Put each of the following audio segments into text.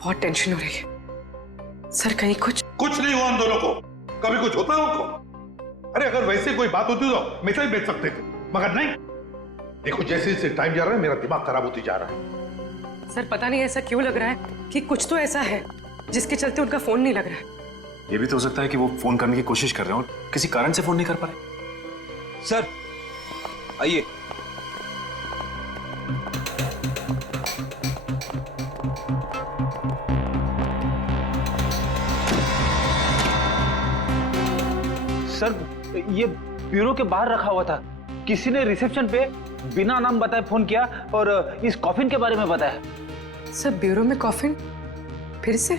बहुत टेंशन हो रही है सर। कहीं कुछ नहीं हुआ उन दोनों को। कभी कुछ होता है उनको? अरे अगर वैसे कोई बात होती तो मैसेज भेज सकते थे, मगर नहीं। देखो जैसे जैसे टाइम जा रहा है मेरा दिमाग खराब होती जा रहा है। सर पता नहीं ऐसा क्यों लग रहा है कि कुछ तो ऐसा है जिसके चलते उनका फोन नहीं लग रहा है। ये भी तो हो सकता है कि वो फोन करने की कोशिश कर रहे हो और किसी कारण से फोन नहीं कर पा रहे। सर आइए। सर ये ब्यूरो के बाहर रखा हुआ था। किसी ने रिसेप्शन पे बिना नाम बताए फोन किया और इस कॉफिन के बारे में बताया। सर ब्यूरो में कॉफिन फिर से?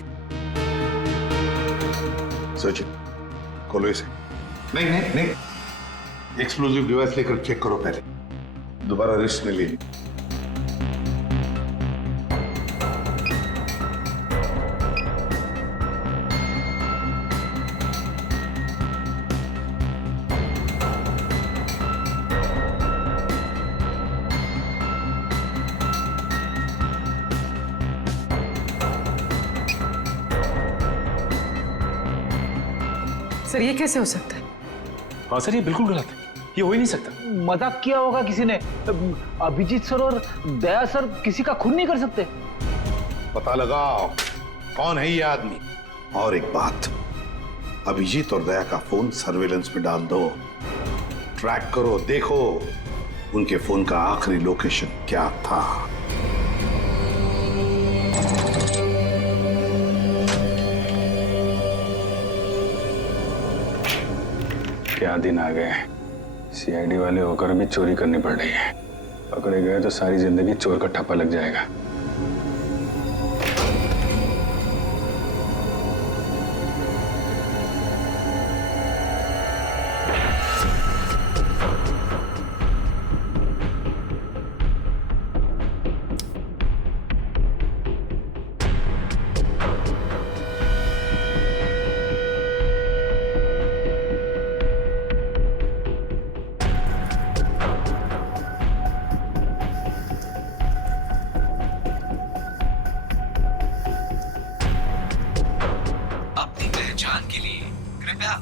सोचिए, खोलो इसे। नहीं नहीं नहीं, एक्सप्लोजिव डिवाइस लेकर चेक करो पहले, दोबारा रिस्क में लिए। सर ये कैसे हो सकता है? हाँ सर, ये बिल्कुल गलत है, ये हो ही नहीं सकता। मजाक किया होगा किसी ने। अभिजीत सर और दया सर किसी का खून नहीं कर सकते। पता लगाओ कौन है ये आदमी। और एक बात, अभिजीत और दया का फोन सर्वेलेंस में डाल दो, ट्रैक करो, देखो उनके फोन का आखिरी लोकेशन क्या था। क्या दिन आ गए, सीआईडी वाले होकर भी चोरी करनी पड़ रही है। पकड़े गए तो सारी जिंदगी चोर का ठप्पा लग जाएगा।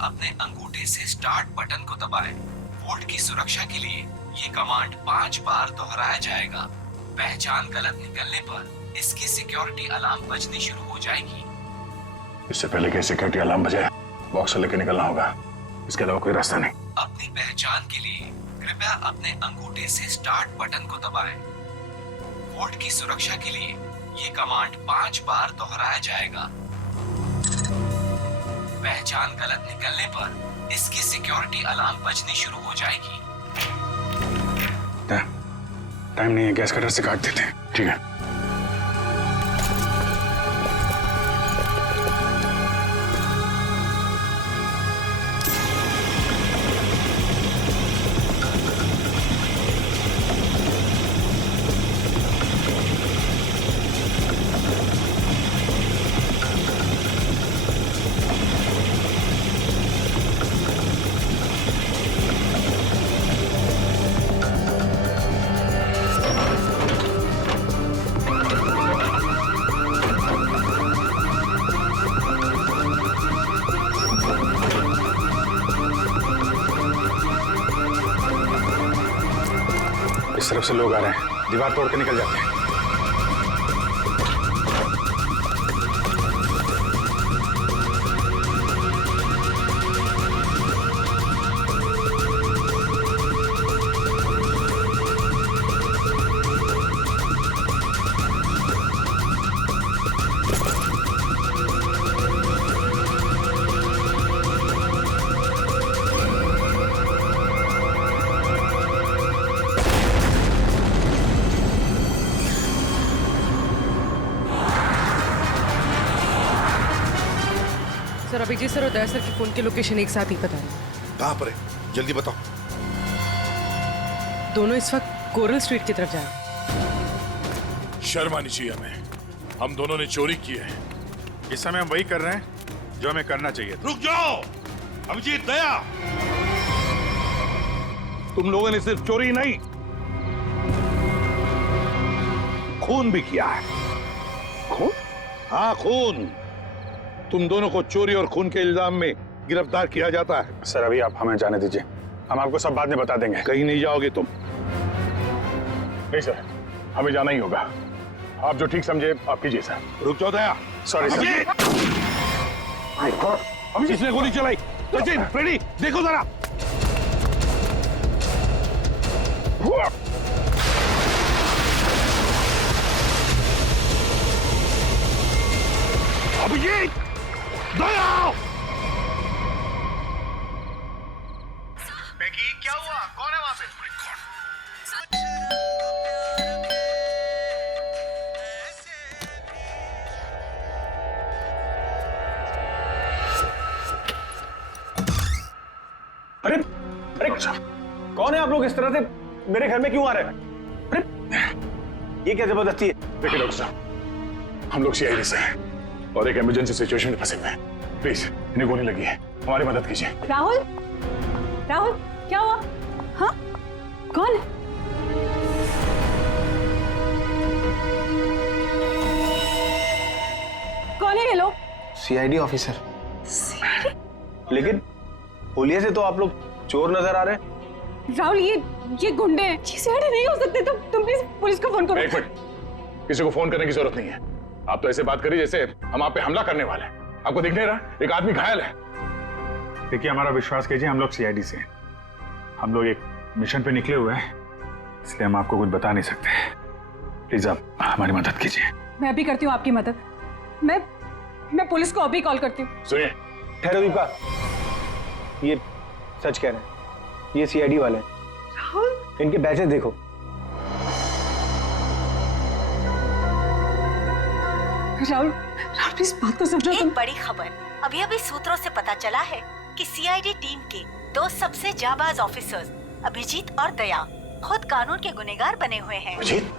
अपने अंगूठे से स्टार्ट बटन को दबाएं। वोल्ट की सुरक्षा के लिए ये कमांड 5 बार दोहराया जाएगा। पहचान गलत निकलने पर इसकी सिक्योरिटी अलार्म बजनी शुरू हो जाएगी। इससे पहले कि सिक्योरिटी अलार्म बजे बॉक्स लेकर निकलना होगा, इसके अलावा कोई रास्ता नहीं। अपनी पहचान के लिए कृपया अपने अंगूठे से स्टार्ट बटन को दबाएं। वोल्ट की सुरक्षा के लिए ये कमांड 5 बार दोहराया जाएगा। पहचान गलत निकलने पर इसकी सिक्योरिटी अलार्म बजनी शुरू हो जाएगी। टाइम नहीं है, गैस कटर से काट देते हैं। ठीक है। इस तरफ से लोग आ रहे हैं, दीवार तोड़ के निकल जाते हैं। सर अभिजीत सर और दया सर की फोन की लोकेशन एक साथ ही पता है। कहां पर है, जल्दी बताओ। दोनों इस वक्त कोरल स्ट्रीट की तरफ जा रहे हैं। शर्म आनी चाहिए हमें, हम दोनों ने चोरी की है। इस समय हम वही कर रहे हैं जो हमें करना चाहिए। रुक जाओ अभिजीत, दया, तुम लोगों ने सिर्फ चोरी नहीं, खून भी किया है। खून? हाँ, खून। तुम दोनों को चोरी और खून के इल्जाम में गिरफ्तार किया जाता है। सर अभी आप हमें जाने दीजिए, हम आपको सब बाद में बता देंगे। कहीं नहीं जाओगे तुम। नहीं सर, हमें जाना ही होगा। आप जो ठीक समझे आप कीजिए सर। रुक जाओ दया। Sorry sir. किसने गोली चलाई? सचिन, फ्रेडी, देखो जरा। अभिजीत, दया। क्या हुआ? कौन है वहां पे? अरे अरे कौन है आप लोग? इस तरह से मेरे घर में क्यों आ रहे हैं? अरे ये क्या जबरदस्ती है? देखिए डॉक्टर साहब, हम लोग सीआईडी से हैं और एक इमरजेंसी सिचुएशन में फंसे हुए हैं। प्लीज, इन्हें गोली लगी है, हमारी मदद कीजिए। राहुल, राहुल क्या हुआ? हाँ, कौन है? कौन है ये लोग? CID officer. लेकिन होलिये से तो आप लोग चोर नजर आ रहे हैं। राहुल, ये गुंडे हैं। ये सीआईडी नहीं हो सकते। तुम प्लीज पुलिस को फोन करो। एक मिनट, किसी को फोन करने की जरूरत नहीं है। आप तो ऐसे बात करिए जैसे हम आप पे हमला करने वाले हैं। आपको दिख नहीं रहा एक आदमी घायल है? देखिए, हमारा विश्वास कीजिए, हम लोग सीआईडी से हैं। हम लोग एक मिशन पे निकले हुए हैं, इसलिए हम आपको कुछ बता नहीं सकते। प्लीज आप हमारी मदद कीजिए। मैं भी करती हूँ आपकी मदद। मैं पुलिस को अभी कॉल करती हूँ। सुनिए, ठहरो दीपा, ये सच कह रहे हैं, ये सीआईडी वाले हैं। राहुल, इनके बैचेस देखो। राहुल प्लीज बात को समझो। एक बड़ी खबर अभी अभी सूत्रों से पता चला है कि सीआईडी टीम के दो सबसे जाबाज ऑफिसर्स अभिजीत और दया खुद कानून के गुनहगार बने हुए हैं।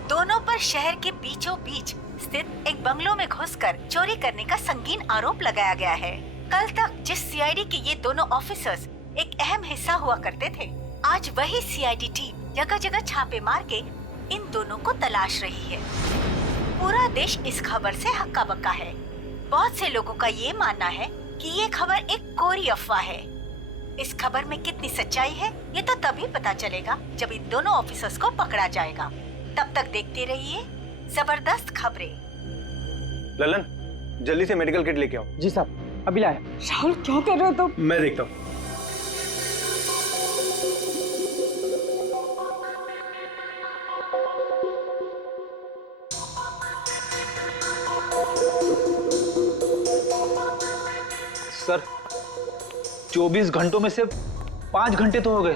दोनों पर शहर के बीचों बीच स्थित एक बंगलों में घुसकर चोरी करने का संगीन आरोप लगाया गया है। कल तक जिस सीआईडी के ये दोनों ऑफिसर्स एक अहम हिस्सा हुआ करते थे, आज वही सीआईडी टीम जगह जगह छापे मार के इन दोनों को तलाश रही है। पूरा देश इस खबर से हक्का बक्का है। बहुत से लोगों का ये मानना है कि ये खबर एक कोरी अफवाह है। इस खबर में कितनी सच्चाई है ये तो तभी पता चलेगा जब इन दोनों ऑफिसर्स को पकड़ा जाएगा। तब तक देखते रहिए जबरदस्त खबरें। ललन, जल्दी से मेडिकल किट लेके आओ। जी साहब, अभी लाए। राहुल क्या कर रहे हो तुम? मैं देखता हूँ। सर, 24 घंटों में से 5 घंटे तो हो गए।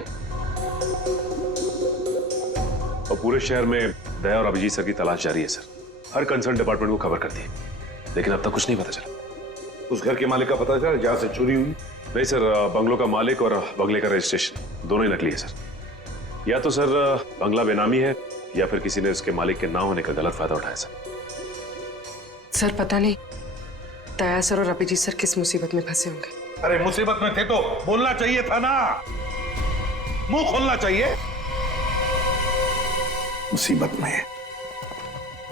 और पूरे शहर में दया और अभिजीत सर की तलाश जारी है सर। हर कंसर्न डिपार्टमेंट को खबर कर दी, लेकिन अब तक कुछ नहीं पता चला। उस घर के मालिक का पता चला जहाँ से चोरी हुई? नहीं सर, बंगलों का मालिक और बंगले का रजिस्ट्रेशन दोनों ही नकली है सर। या तो सर बंगला बेनामी है या फिर किसी ने उसके मालिक के ना होने का गलत फायदा उठाया सर। सर पता नहीं दया सर और अभिजीत सर किस मुसीबत में फंसे होंगे। अरे मुसीबत में थे तो बोलना चाहिए था ना, मुंह खोलना चाहिए। मुसीबत में है।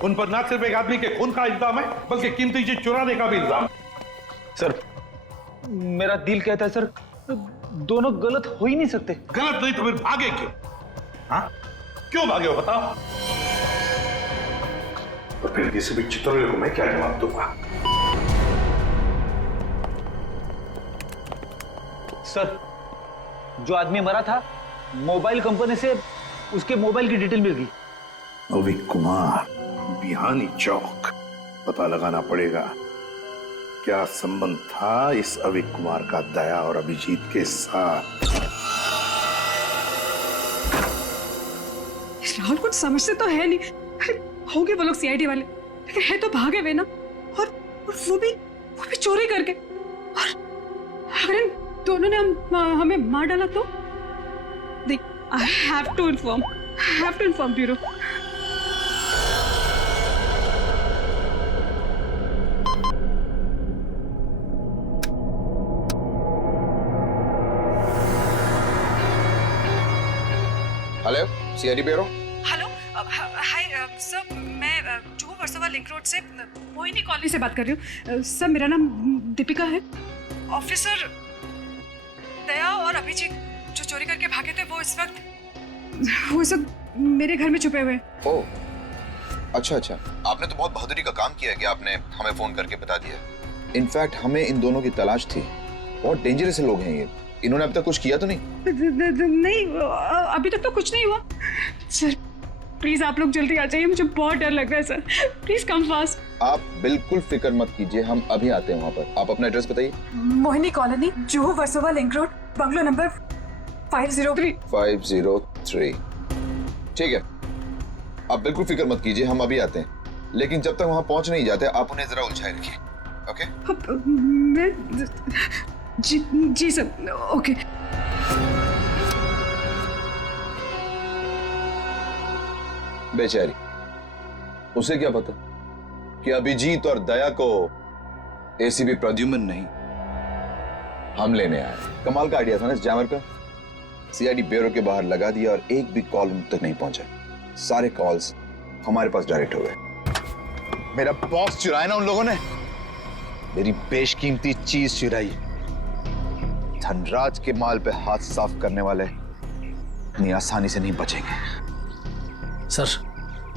उन पर ना सिर्फ एक आदमी के खून का इल्जाम है बल्कि कीमती चीज चुराने का भी इल्जाम है। सर, मेरा दिल कहता है सर, दोनों गलत हो ही नहीं सकते। गलत नहीं तो फिर भागे क्यों? हाँ, क्यों भागे हो बताओ? और फिर किसी भी चित्रोले को मैं क्या जवाब दूंगा? सर, जो आदमी मरा था, मोबाइल कंपनी से उसके मोबाइल की डिटेल मिल गई। अविक कुमार, बिहानी चौक। पता लगाना पड़ेगा क्या संबंध था इस अविक कुमार का दया और अभिजीत के साथ। राहुल कुछ समझते तो है नहीं। अरे हो गए वो लोग सीआईडी वाले, लेकिन है तो भागे हुए ना। और वो भी चोरी करके। और अगर इन दोनों ने हमें मार डाला तो? देख, I have to inform bureau. Hello, CID bureau. Hello hi sir, मैं जुहू वर्सोवा लिंक रोड से मोहिनी कॉलोनी से बात कर रही हूँ। सर मेरा नाम दीपिका है। ऑफिसर दया और अभिजीत जो चोरी करके भागे थे वो इस वक्त मेरे घर में छुपे हुए हैं। ओह, अच्छा अच्छा, आपने तो बहुत बहादुरी का काम किया कि आपने हमें फोन करके बता दिया। इनफैक्ट हमें इन दोनों की तलाश थी। बहुत डेंजरस लोग हैं ये। इन्होंने अब तक कुछ किया तो नहीं? नहीं, अभी तक तो कुछ नहीं हुआ। सर प्लीज आप लोग जल्दी आ जाइए, मुझे बहुत डर लग रहा है सर। Please come fast. आप बिल्कुल फिक्र मत कीजिए, हम अभी आते हैं वहाँ पर। आप अपना एड्रेस बताइए। Mohini colony, Juhu Versova link road, bungalow number 503। 503। ठीक है, आप बिल्कुल फिक्र मत कीजिए, हम अभी आते हैं। लेकिन जब तक वहाँ पहुँच नहीं जाते आप उन्हें जरा उलझाए रखिए, ओके? मैं जी सर, ओके। बेचारी, उसे क्या पता कि अभिजीत और दया को एसीपी प्रद्युम्न नहीं, हम लेने आए। कमाल का आइडिया था ना इस जैमर का। सीआईडी ब्यूरो के बाहर लगा दिया और एक भी कॉल उन तक नहीं पहुंचा। सारे कॉल्स हमारे पास डायरेक्ट हो गए। मेरा बॉस चुराया ना उन लोगों ने, मेरी बेशकीमती चीज चुराई। धनराज के माल पे हाथ साफ करने वाले इतनी आसानी से नहीं बचेंगे। सर,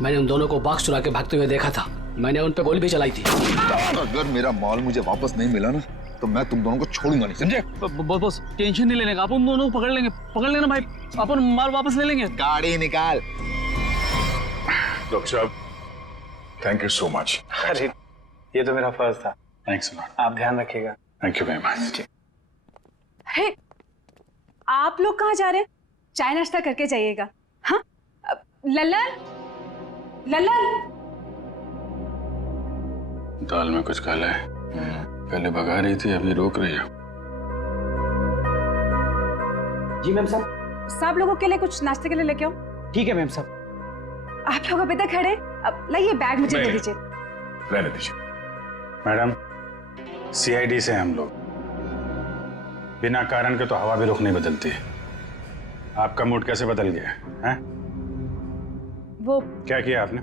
मैंने उन दोनों को बॉक्स चुरा के भागते हुए देखा था। मैंने उन पे गोली भी चलाई थी। अगर मेरा माल मुझे वापस नहीं मिला ना तो मैं तुम दोनों को छोड़ूंगा नहीं, समझे? बस टेंशन नहीं लेने का, अपन दोनों को पकड़ लेना भाई। अपन माल वापस ले लेंगे। गाड़ी निकाल। डॉक्टर साहब, थैंक यू सो मच। अरे ये तो मेरा फर्ज था। Thanks lot. आप ध्यान रखिएगा। Thank you very much. Hey, आप लोग कहाँ जा रहे हैं? चाय नाश्ता करके जाइएगा। हाँ लल्लन, लल्लन। दाल में कुछ काला है। पहले भगा रही थी, अभी रोक रही है। जी मैम साहब। सब लोगों के लिए कुछ नाश्ते के लिए लेके आओ। ठीक है मैम साहब। आप लोग अभी तक खड़े, अब लाइए बैग मुझे दे दीजिए। रहने दीजिए मैडम, सीआईडी से हम लोग बिना कारण के तो हवा भी रुख नहीं बदलती है। आपका मूड कैसे बदल गया है? वो क्या किया आपने?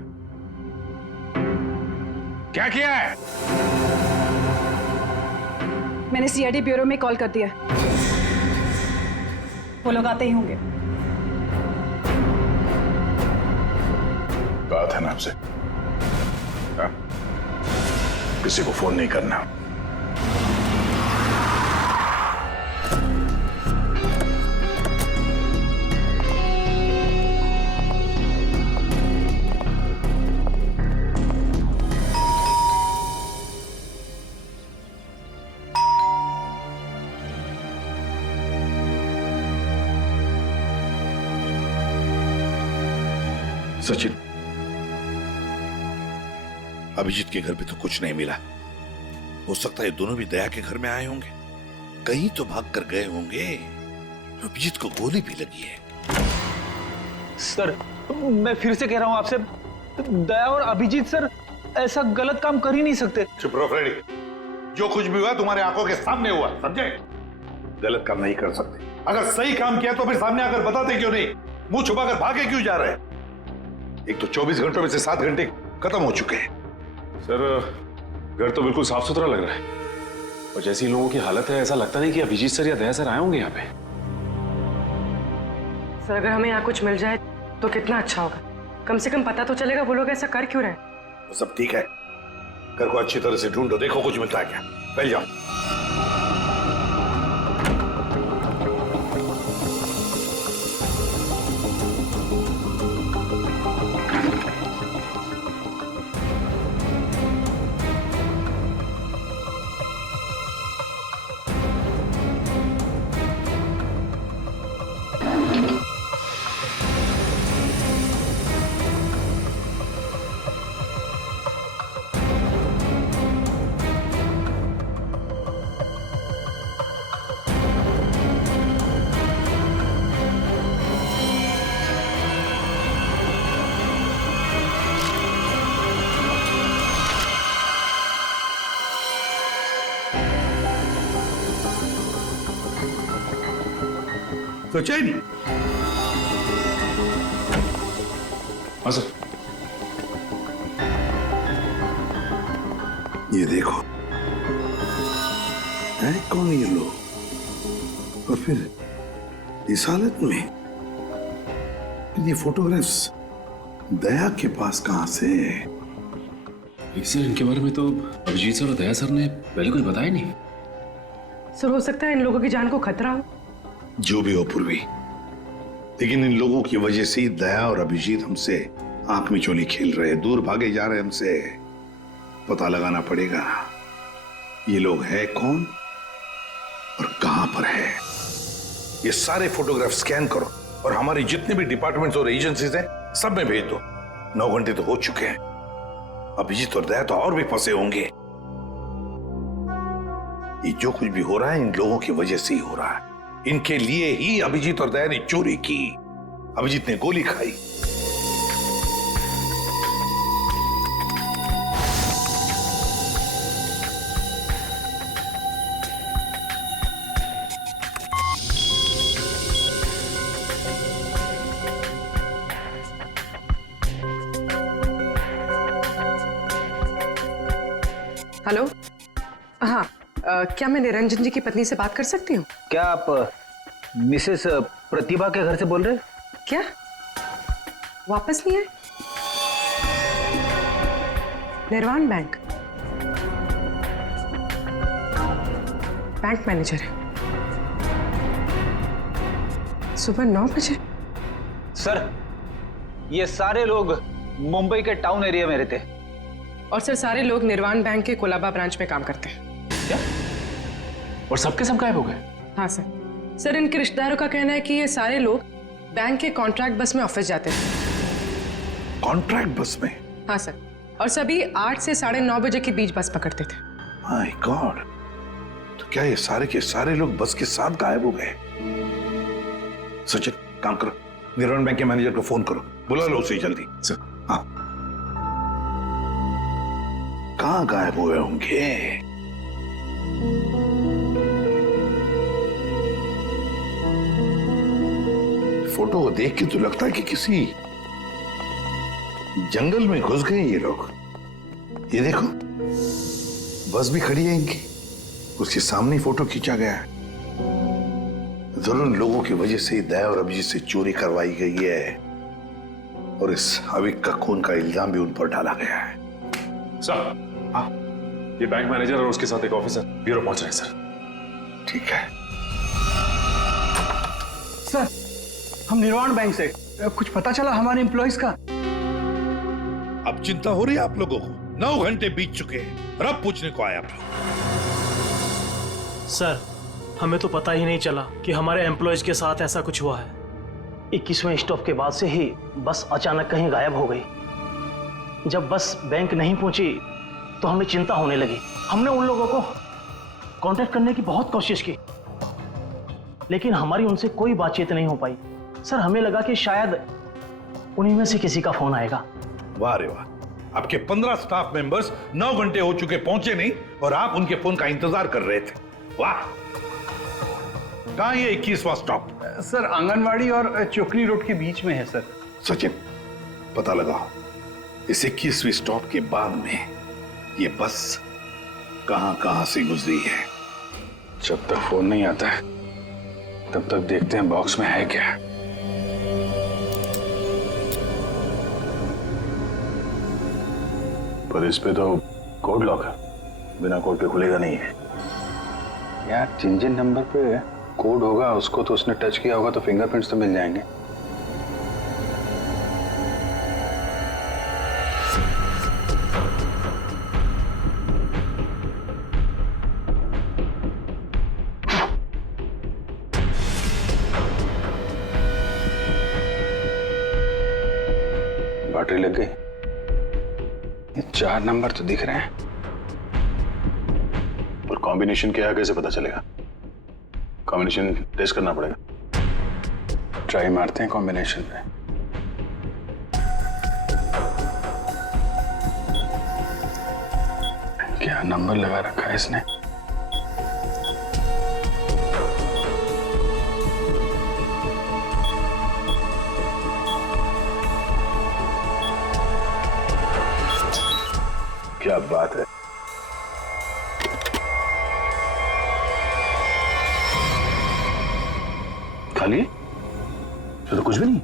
क्या किया है? मैंने सीआईडी ब्यूरो में कॉल कर दिया। वो लोग आते ही होंगे। बात है ना आपसे, किसी को फोन नहीं करना। सचिन, अभिजीत के घर पे तो कुछ नहीं मिला। हो सकता है दोनों भी दया के घर में आए होंगे, कहीं तो भाग कर गए होंगे। अभिजीत को गोली भी लगी है। सर मैं फिर से कह रहा हूं आपसे, दया और अभिजीत सर ऐसा गलत काम कर ही नहीं सकते। चुप रहो फ्रेडी, जो कुछ भी हुआ तुम्हारे आंखों के सामने हुआ, समझे? गलत काम नहीं कर सकते। अगर सही काम किया तो फिर सामने आकर बताते क्यों नहीं? मुंह छुपाकर भागे क्यों जा रहे हैं? एक तो 24 घंटों में से 7 घंटे खत्म हो चुके हैं। सर घर तो बिल्कुल साफ सुथरा लग रहा है, और जैसी लोगों की हालत है ऐसा लगता नहीं कि अभिजीत सर या दया सर आए होंगे यहाँ पे। सर अगर हमें यहाँ कुछ मिल जाए तो कितना अच्छा होगा। कम से कम पता तो चलेगा वो लोग ऐसा कर क्यों रहे हैं। सब ठीक है, घर को अच्छी तरह से ढूंढो, देखो कुछ मिलता है क्या। पहले जाओ। सचिन, हाँ सर। ये देखो, है कौन ये लोग, और फिर इस हालत में, ये फोटोग्राफ्स दया के पास कहां से? सर इनके बारे में तो अभिजीत सर और दया सर ने पहले कुछ बताया नहीं। सर हो सकता है इन लोगों की जान को खतरा हो। जो भी हो पूर्वी, लेकिन इन लोगों की वजह से ही दया और अभिजीत हमसे आंख में चोली खेल रहे, दूर भागे जा रहे हमसे। पता लगाना पड़ेगा ये लोग है कौन और कहां पर है। ये सारे फोटोग्राफ स्कैन करो और हमारे जितने भी डिपार्टमेंट्स और एजेंसीज हैं सब में भेज दो। 9 घंटे तो हो चुके हैं, अभिजीत और दया तो और भी फंसे होंगे। ये जो कुछ भी हो रहा है इन लोगों की वजह से ही हो रहा है। इनके लिए ही अभिजीत और दया ने चोरी की, अभिजीत ने गोली खाई। हेलो, हाँ, क्या मैं निरंजन जी की पत्नी से बात कर सकती हूँ? क्या आप मिसेस प्रतिभा के घर से बोल रहे हैं? क्या वापस नहीं आए? निर्वाण बैंक मैनेजर है, सुबह 9 बजे। सर ये सारे लोग मुंबई के टाउन एरिया में रहते हैं। और सर सारे लोग निर्वाण बैंक के कोलाबा ब्रांच में काम करते हैं। क्या? और सबके सब गायब हो गए? हाँ सर। सर इनके रिश्तेदारों का कहना है कि ये सारे लोग बैंक के कॉन्ट्रैक्ट बस में ऑफिस जाते हैं। कॉन्ट्रैक्ट बस में? हाँ सर, और सभी 8 से 9:30 बजे के बीच बस पकड़ते थे। माय गॉड, तो क्या ये सारे के सारे लोग बस के साथ गायब हो गए? सचिन काम करो, निर्वाण बैंक के मैनेजर को फोन करो, बुला लो उसे जल्दी। सर हाँ, कहां गायब हुए होंगे? फोटो को देख के तो लगता है कि किसी जंगल में घुस गए ये लोग। ये देखो बस भी खड़ी है इनकी, उसके सामने फोटो खींचा गया है। जरूर इन लोगों की वजह से दया और अभिजीत से चोरी करवाई गई है और इस अविक का खून का इल्जाम भी उन पर डाला गया है। सर हाँ, ये बैंक मैनेजर और उसके साथ एक ऑफिसर ब्यूरो पहुंच रहे हैं सर। ठीक है सर, हम निर्वाण बैंक से, कुछ पता चला हमारे एम्प्लॉइज का? अब चिंता हो रही है आप लोगों को? 9 घंटे बीत चुके हैं और अब पूछने को आया आप लोग। सर हमें तो पता ही नहीं चला कि हमारे एम्प्लॉइज के साथ ऐसा कुछ हुआ है। 21वें स्टॉप के बाद से ही बस अचानक कहीं गायब हो गई। जब बस बैंक नहीं पहुंची तो हमें चिंता होने लगी। हमने उन लोगों को कांटेक्ट करने की बहुत कोशिश की, लेकिन हमारी उनसे कोई बातचीत नहीं हो पाई। सर हमें लगा कि शायद उन्हीं में से किसी का फोन आएगा। वाह रे वाह, आपके 15 स्टाफ मेंबर्स 9 घंटे हो चुके पहुंचे नहीं और आप उनके फोन का इंतजार कर रहे थे। वाह, कहां ये 21वां स्टॉप? सर आंगनवाड़ी और चोकरी रोड के बीच में है सर। सचिन पता लगाओ इस 21वीं स्टॉप के बाद में ये बस कहां से गुजरी है। जब तक फोन नहीं आता है तब तक देखते हैं बॉक्स में है क्या। पर इस पे तो कोड लॉक है, बिना कोड के खुलेगा नहीं है यार। जिन नंबर पे कोड होगा उसको तो उसने टच किया होगा, तो फिंगरप्रिंट्स तो मिल जाएंगे। बैटरी लग गई। ये 4 नंबर तो दिख रहे हैं, और कॉम्बिनेशन क्या है कैसे पता चलेगा? कॉम्बिनेशन टेस्ट करना पड़ेगा। ट्राई मारते हैं कॉम्बिनेशन पे। क्या नंबर लगा रखा है इसने? क्या बात है, खाली तो कुछ भी नहीं।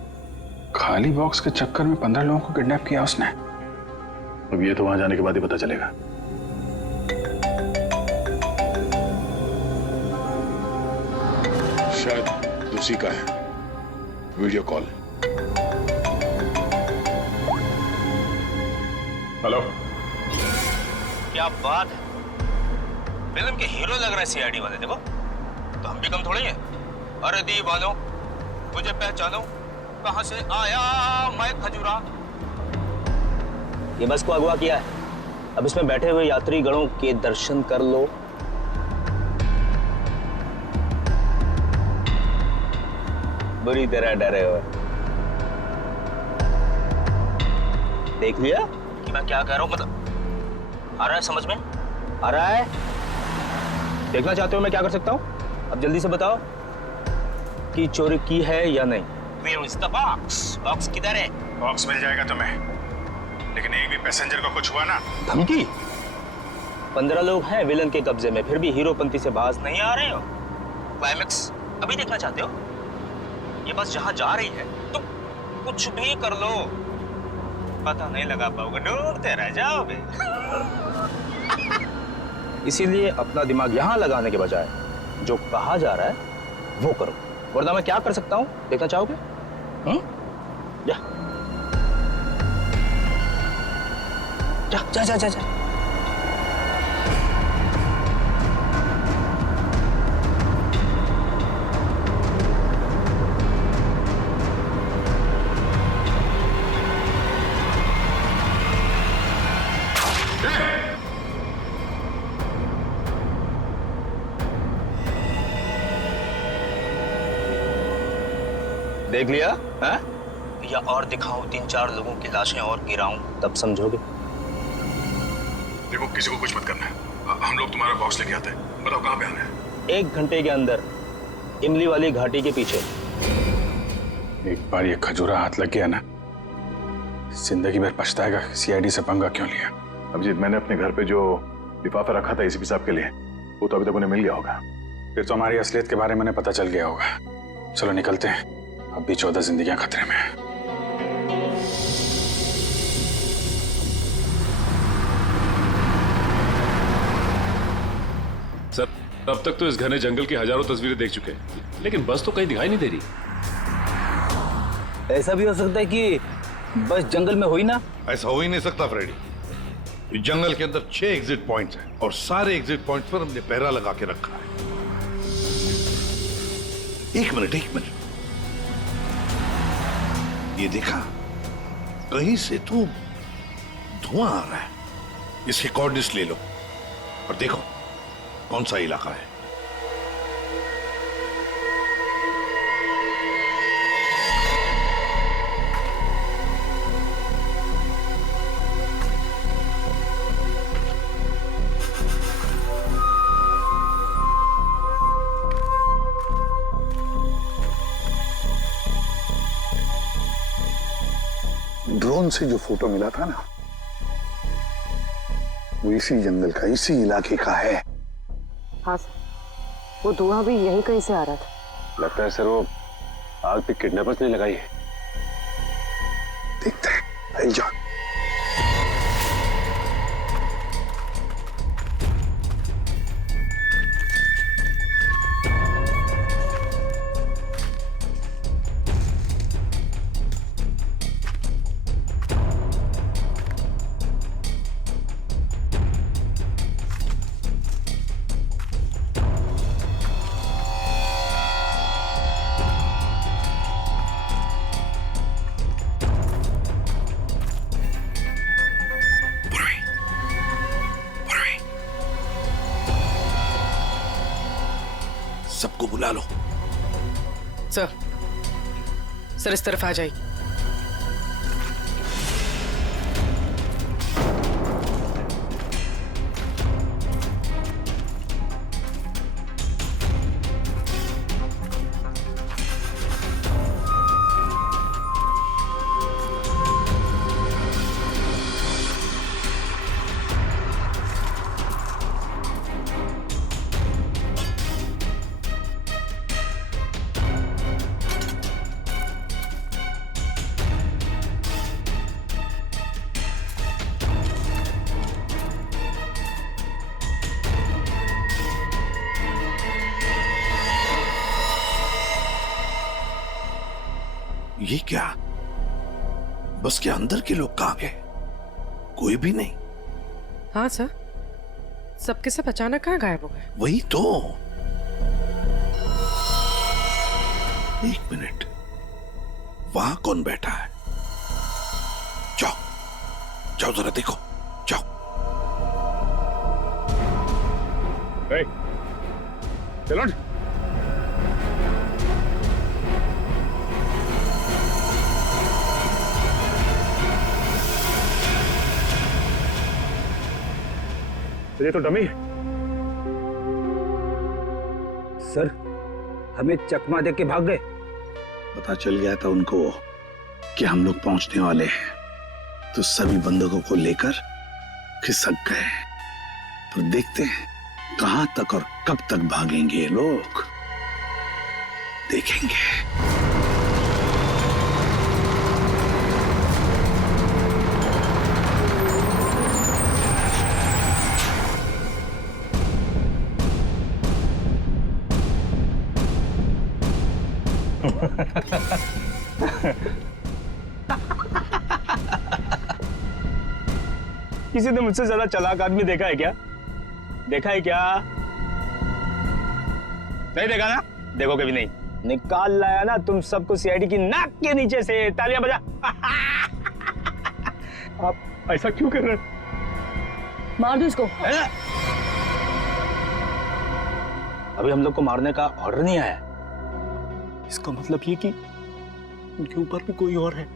खाली बॉक्स के चक्कर में 15 लोगों को किडनैप किया उसने। अब ये तो वहां जाने के बाद ही पता चलेगा। शायद उसी का है वीडियो कॉल। हेलो, क्या बात है, फिल्म के हीरो लग रहा है सीआईडी वाले। देखो तो हम भी कम थोड़ी हैं। अरे दीवानो मुझे पहचानो, कहां से आया मैं खजूरा। ये बस को अगवा किया है, अब इसमें बैठे हुए यात्री गणों के दर्शन कर लो। बुरी तरह डरे हुए। देख लिया कि मैं क्या कह रहा हूं? मतलब आ रहा है समझ में? आ रहा है? देखना चाहते हो मैं क्या कर सकता हूं? अब जल्दी से बताओ कि चोरी की है या नहीं। Where is the box? Box किधर है? बॉक्स मिल जाएगा तुम्हें, लेकिन एक भी पैसेंजर को कुछ हुआ ना। धमकी? 15 लोग हैं विलन के कब्जे में, फिर भी हीरोपंती से बाज नहीं आ रहे हो। क्लाइमेक्स अभी देखना चाहते हो? ये बस जहां जा रही है तो कुछ भी कर लो, पता नहीं लगा पाओगे, ढूंढते रह जाओगे। इसीलिए अपना दिमाग यहां लगाने के बजाय जो कहा जा रहा है वो करो, वरना मैं क्या कर सकता हूं देखना चाहोगे? जा जा जा जा जा, जा। देख लिया है? या और दिखाऊं 3-4 लोगों की लाशें और गिराऊं, तब समझोगे। देखो किसी को कुछ मत करना है, हम लोग तुम्हारा बॉक्स लेके आते हैं। बताओ कहाँ पे आना है? 1 घंटे के अंदर इमली वाली घाटी के पीछे। एक बार ये खजूरा हाथ लग गया ना, जिंदगी भर पछताएगा सीआईडी से पंगा क्यों लिया। अभिजीत, मैंने अपने घर पे जो लिफाफा रखा था एसीपी साहब के लिए, वो तो अभी तक उन्हें मिल गया होगा। फिर तो हमारी असलियत के बारे में पता चल गया होगा। चलो निकलते हैं, अब भी 14 जिंदगियां खतरे में हैं। सर, अब तक तो इस घने जंगल की हजारों तस्वीरें देख चुके हैं, लेकिन बस तो कहीं दिखाई नहीं दे रही। ऐसा भी हो सकता है कि बस जंगल में हो ही ना। ऐसा हो ही नहीं सकता फ्रेडी। इस जंगल के अंदर 6 एग्जिट पॉइंट्स हैं और सारे एग्जिट पॉइंट्स पर हमने पहरा लगा के रखा है। एक मिनट, ये देखा, कहीं से तो धुआं आ रहा है। इसके कोऑर्डिनेट्स ले लो और देखो कौन सा इलाका है। ड्रोन से जो फोटो मिला था ना, वो इसी जंगल का, इसी इलाके का है। हाँ सर, वो धुआं भी यहीं कहीं से आ रहा था। लगता है सर वो आग पे किडनैपर्स ने लगाई है। देखते हैं, आई जाओ। सबको बुला लो। सर इस तरफ आ जाइए। ये क्या? बस के अंदर के लोग कहां गए? कोई भी नहीं। हाँ सर, सबके सब अचानक कहाँ गायब हो गए? वही तो। एक मिनट, वहां कौन बैठा है? जाओ जाओ जरा देखो, जाओ। चलो ये तो डमी है। सर, हमें चकमा दे के भाग गए। पता चल गया था उनको कि हम लोग पहुंचने वाले हैं, तो सभी बंदूकों को लेकर खिसक गए। तो देखते हैं कहां तक और कब तक भागेंगे ये लोग, देखेंगे। किसी ने मुझसे ज्यादा चालाक आदमी देखा है क्या? देखा है क्या? नहीं देखा ना? देखोगे भी नहीं। निकाल लाया ना तुम सबको सीआईडी की नाक के नीचे से। तालियां बजा। आप ऐसा क्यों कर रहे हैं? मार दो इसको। अभी हम लोग को मारने का ऑर्डर नहीं आया। इसका मतलब ये कि उनके ऊपर भी कोई और है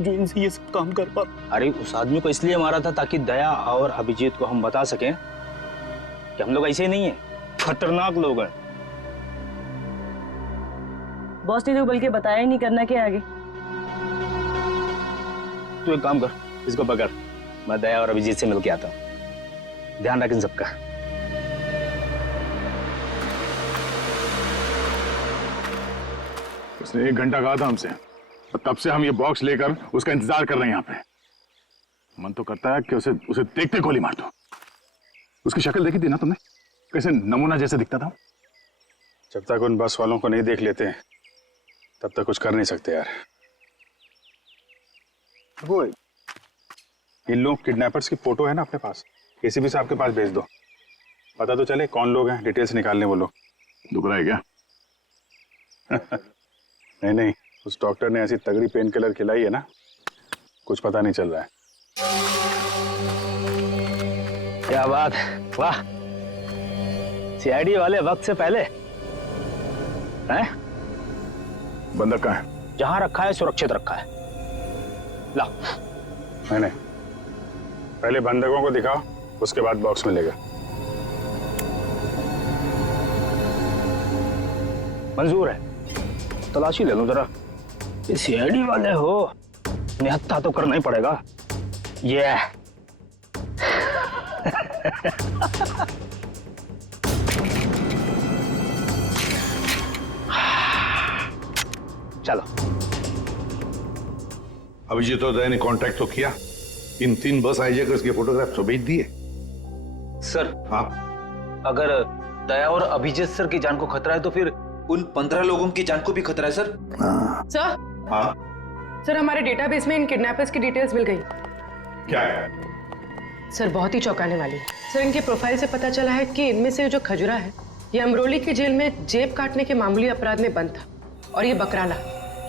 जो इनसे ये सब काम कर पा। अरे उस आदमी को इसलिए मारा था ताकि दया और अभिजीत को हम बता सकें कि हम लोग ऐसे ही नहीं है, खतरनाक लोग हैं। बॉस ने तो बल्कि बताया ही नहीं करना के आगे। तू एक काम कर, इसको पकड़, मैं दया और अभिजीत से मिलके आता हूँ। ध्यान रख इन सबका। उसने 1 घंटा कहा था हमसे, और तब से हम ये बॉक्स लेकर उसका इंतजार कर रहे हैं यहाँ पे। मन तो करता है कि उसे देखते गोली मार दो। उसकी शक्ल देखी थी ना तुमने, कैसे नमूना जैसे दिखता था। जब तक उन बस वालों को नहीं देख लेते तब तक कुछ कर नहीं सकते यार। वो इन लोग किडनैपर्स की फोटो है ना अपने पास, एसीपी साहब के पास भेज दो, पता तो चले कौन लोग हैं, डिटेल्स निकालने वो लोग। दुख रहा है क्या? नहीं नहीं, उस डॉक्टर ने ऐसी तगड़ी पेन किलर खिलाई है ना, कुछ पता नहीं चल रहा है। क्या बात, वाह। सीआईडी वाले वक्त से पहले हैं? बंदक कहाँ है? जहां रखा है सुरक्षित रखा है। ला। नहीं, पहले बंदकों को दिखाओ, उसके बाद बॉक्स मिलेगा। मंजूर है, तलाशी ले लो जरा। ये सीआईडी वाले हो, निहत्था तो करना ही पड़ेगा। ये चलो। अभिजीत और दया ने कांटेक्ट तो किया, इन 3 बस हाईजैकर्स के फोटोग्राफ तो भेज दिए। सर, हाँ, अगर दया और अभिजीत सर की जान को खतरा है तो फिर उन 15 लोगों की जान को भी खतरा है सर। सर, हाँ सर हमारे डेटाबेस में इन किडनैपर्स की डिटेल्स मिल गई। क्या है? सर बहुत ही चौंकाने वाली है। सर इनके प्रोफाइल से पता चला है कि इनमें से जो खजुरा है ये अमरोली की जेल में जेब काटने के मामूली अपराध में बंद था, और ये बकराला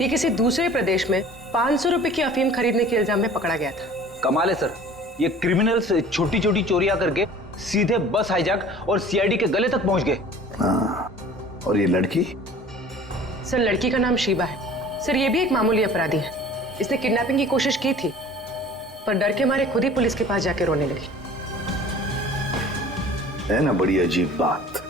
ये किसी दूसरे प्रदेश में 500 रुपए की अफीम खरीदने के इल्जाम में पकड़ा गया था। कमाल है सर, ये क्रिमिनल्स छोटी छोटी चोरियां करके सीधे बस हाईजैक और सीआईडी के गले तक पहुंच गए। और ये लड़की? सर लड़की का नाम शीबा है। सर ये भी एक मामूली अपराधी है। इसने किडनैपिंग की कोशिश की थी, पर डर के मारे खुद ही पुलिस के पास जाके रोने लगी। है ना बड़ी अजीब बात।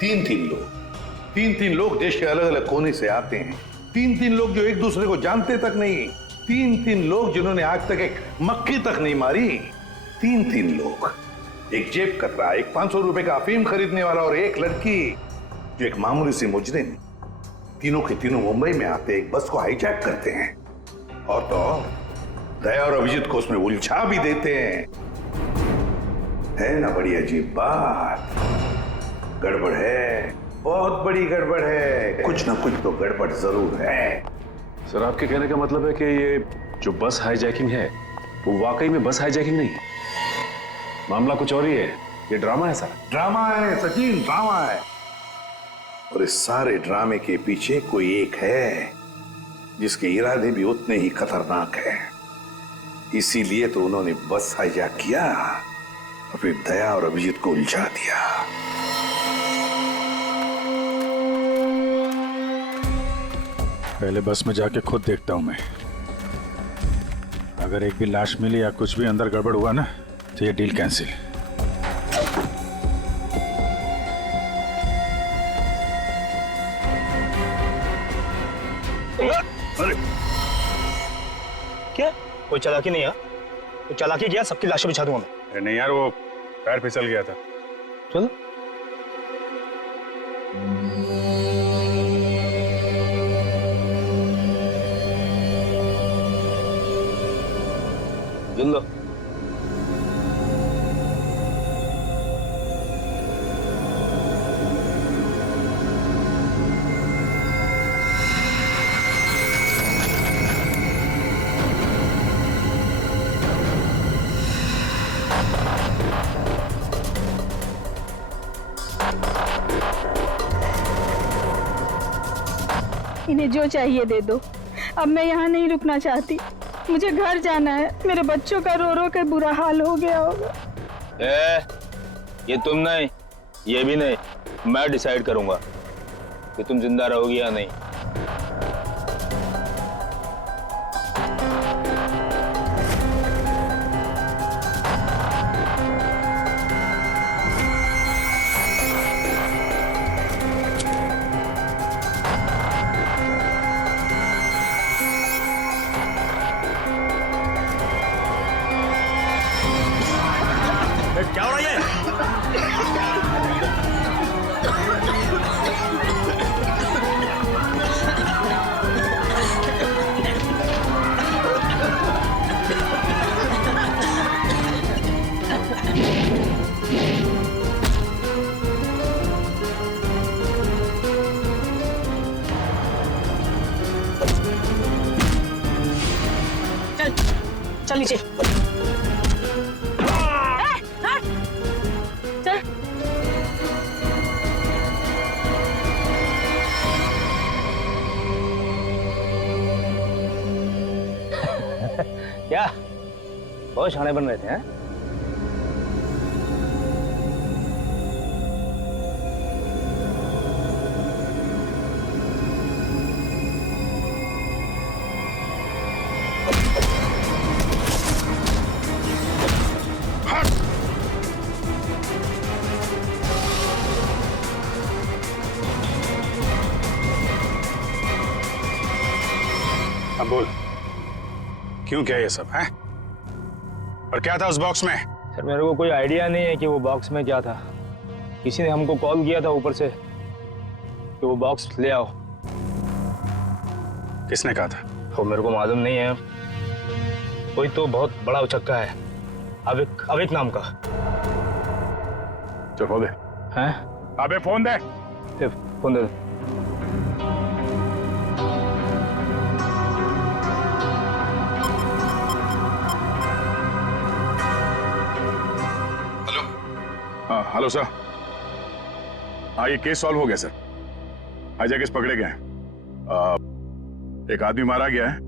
3 लोग देश के अलग अलग कोने से आते हैं। 3 लोग जो एक दूसरे को जानते तक नहीं। 3 लोग जिन्होंने आज तक एक मक्खी तक नहीं मारी। 3 लोग, एक जेब कतरा, एक 500 रुपए का अफीम खरीदने वाला और एक लड़की जो एक मामूली सी मुजरिम। तीनों के तीनों मुंबई में आते एक बस को हाईजैक करते हैं, और तो दया और अभिजीत को उसमें उलझा भी देते हैं। है ना बड़ी अजीब बात। गड़बड़ है, बहुत बड़ी गड़बड़ है। कुछ ना कुछ तो गड़बड़ जरूर है। सर आपके कहने का मतलब है कि ये जो बस हाईजैकिंग है वो वाकई में बस हाईजैकिंग नहीं है, मामला कुछ और ही है, ये ड्रामा है सर। ड्रामा है सचिन, ड्रामा है। और इस सारे ड्रामे के पीछे कोई एक है जिसके इरादे भी उतने ही खतरनाक है। इसीलिए तो उन्होंने बस हाईजैक किया और फिर दया और अभिजीत को उलझा दिया। पहले बस में जाके खुद देखता हूं मैं। अगर एक भी लाश मिली या कुछ भी अंदर गड़बड़ हुआ ना तो ये डील कैंसिल। अरे क्या कोई चालाकी नहीं है? तो चालाकी किया सबकी लाशें बिछा दूंगा मैं। अरे नहीं यार, वो पैर फिसल गया था। चलो लो। इन्हें जो चाहिए दे दो। अब मैं यहाँ नहीं रुकना चाहती, मुझे घर जाना है। मेरे बच्चों का रो रो के बुरा हाल हो गया होगा। ये तुम नहीं, ये भी नहीं, मैं डिसाइड करूंगा कि तुम जिंदा रहोगी या नहीं। क्या हो रहा है? चल नीचे। क्या बहुत शाणे बन रहे थे हैं? अब बोल, क्यों क्या ये सब है? और क्या था उस बॉक्स में? सर मेरे को कोई आइडिया नहीं है कि वो बॉक्स में क्या था। किसी ने हमको कॉल किया था ऊपर से कि वो बॉक्स ले आओ। किसने कहा था? वो मेरे को मालूम नहीं है, कोई तो बहुत बड़ा उचक्का है, अविक नाम का। चल फोन दे। हैं? अबे फोन दे। फोन दे। Hello sir. हाँ ये केस सॉल्व हो गया सर, हाईजैकर्स पकड़े गए हैं। एक आदमी मारा गया है,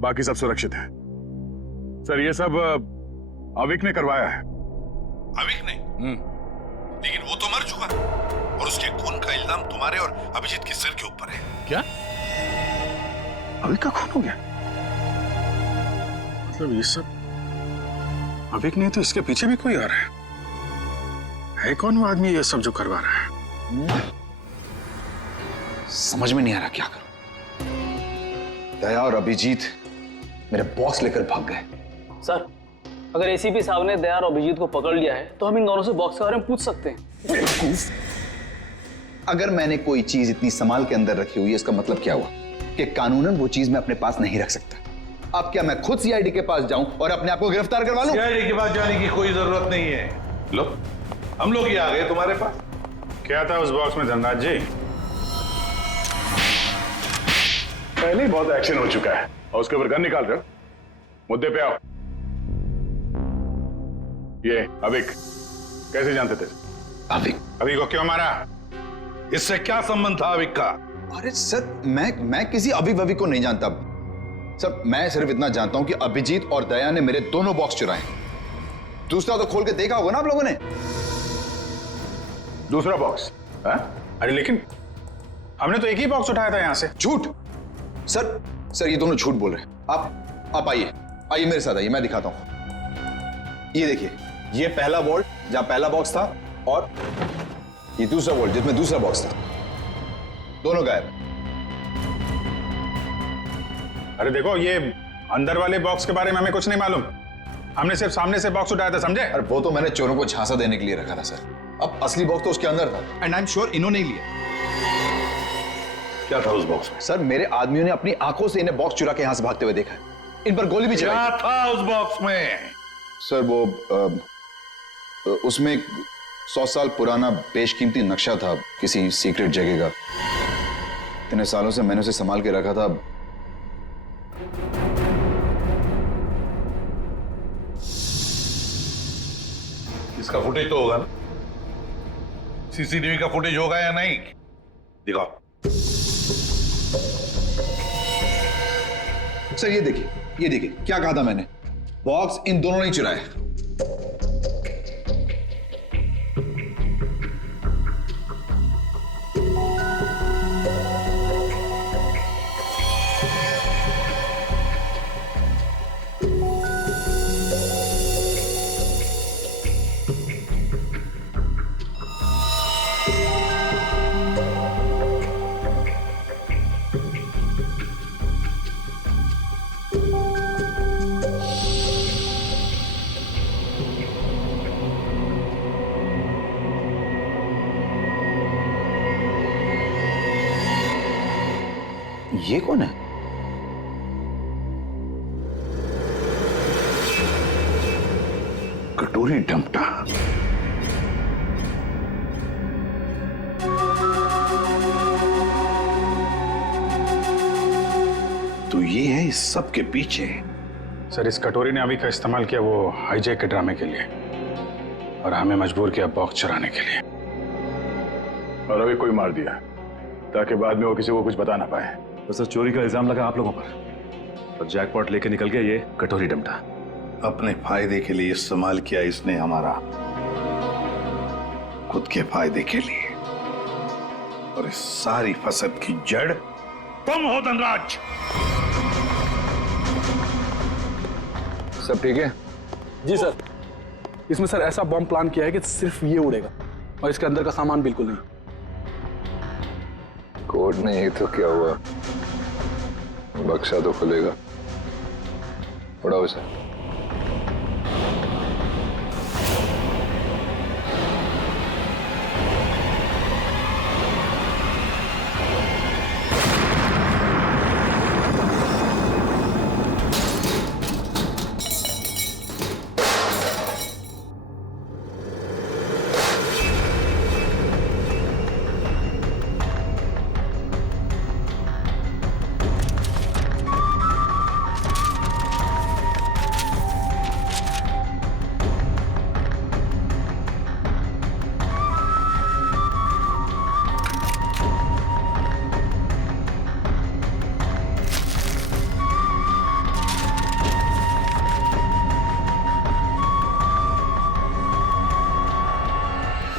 बाकी सब सुरक्षित है। सर ये सब अविक ने करवाया है। अविक ने? लेकिन वो तो मर चुका और उसके खून का इल्जाम तुम्हारे और अभिजीत के सिर के ऊपर है। क्या? अविक का खून हो गया? मतलब ये सब अविक नहीं तो इसके पीछे भी कोई आ रहा है कौन वो आदमी ये सब जो करवा रहा है? समझ में नहीं आ रहा क्या करूं। दया और अभिजीत मेरे बॉक्स लेकर भाग गए। सर अगर एसीपी साहब ने दया और अभिजीत को पकड़ लिया है तो हम इन दोनों से बॉक्स के बारे में पूछ सकते हैं। अगर मैंने कोई चीज इतनी संभाल के अंदर रखी हुई है इसका मतलब क्या हुआ कि कानूनन वो चीज मैं अपने पास नहीं रख सकता। अब क्या मैं खुद सीआईडी के पास जाऊं और अपने आप को गिरफ्तार करवा लूं? सीआईडी के पास जाने की कोई जरूरत नहीं है। लो हम लोग ही आ गए तुम्हारे पास। क्या था उस बॉक्स में धनराज जी? पहले ही बहुत एक्शन हो चुका है और उसके ऊपर गन निकाल रहे हो। मुद्दे पे आओ। ये अविक कैसे जानते थे? अविक को क्यों मारा? इससे क्या संबंध था अविक का? अरे सर, मैं किसी अविक वविक को नहीं जानता सर। मैं सिर्फ इतना जानता हूं कि अभिजीत और दया ने मेरे दोनों बॉक्स चुराए। दूसरा तो खोल के देखा होगा ना आप लोगों ने। दूसरा बॉक्स? अरे लेकिन हमने तो एक ही बॉक्स उठाया था यहां से। झूठ सर, ये दोनों झूठ बोल रहे हैं। आप आइए मेरे साथ आइए, मैं दिखाता हूं। ये देखिए, ये पहला वॉल्ट जहां पहला बॉक्स था और ये दूसरा वॉल्ट जिसमें दूसरा बॉक्स था, दोनों गायब। अरे देखो, ये अंदर वाले बॉक्स के बारे में हमें कुछ नहीं मालूम। हमने सिर्फ सामने से बॉक्स उठाया था, समझे? अरे वो तो मैंने चोरों को झांसा देने के लिए रखा था सर। अब असली बॉक्स तो उसके अंदर था एंड आई एम श्योर इन्होंने ही लिया। क्या था उस बॉक्स में? सर, मेरे आदमियों ने अपनी आंखों से इन्हें बॉक्स चुरा के यहां से भागते हुए देखा है। इन पर गोली भी चलाई। क्या था उस बॉक्स में? सर वो उसमें 100 साल पुराना बेशकीमती नक्शा था किसी सीक्रेट जगह का। इतने सालों से मैंने उसे संभाल के रखा था। इसका फुटेज तो होगा ना? सीसीटीवी का फुटेज होगा या नहीं? दिखाओ। सर ये देखिए क्या कहा था मैंने। बॉक्स इन दोनों ने चुराया। ये कौन है? कटोरी डमटा। तो ये है इस सब के पीछे। सर, इस कटोरी ने अभी का इस्तेमाल किया वो हाईजैक के ड्रामे के लिए और हमें मजबूर किया बॉक्स चुराने के लिए। और अभी कोई मार दिया ताकि बाद में वो किसी को कुछ बता ना पाए। तो सर, चोरी का इल्जाम लगा आप लोगों पर और जैकपॉट लेके निकल गया ये कटोरी डमटा। अपने फायदे के लिए इस्तेमाल किया इसने हमारा, खुद के फायदे के लिए। और इस सारी फसद की जड़ तुम हो धनराज। सब ठीक है? जी सर। इसमें सर ऐसा बॉम्ब प्लान किया है कि सिर्फ ये उड़ेगा और इसके अंदर का सामान बिल्कुल नहीं। कोर्ट नहीं तो क्या हुआ, बक्सा तो खुलेगा। उड़ाओ इसे।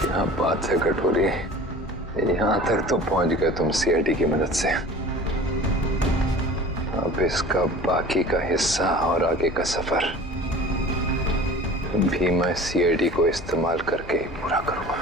क्या बात है कटोरी, यहाँ तक तो पहुंच गए तुम सीआईडी की मदद से। अब इसका बाकी का हिस्सा और आगे का सफर भी मैं सीआईडी को इस्तेमाल करके ही पूरा करूंगा।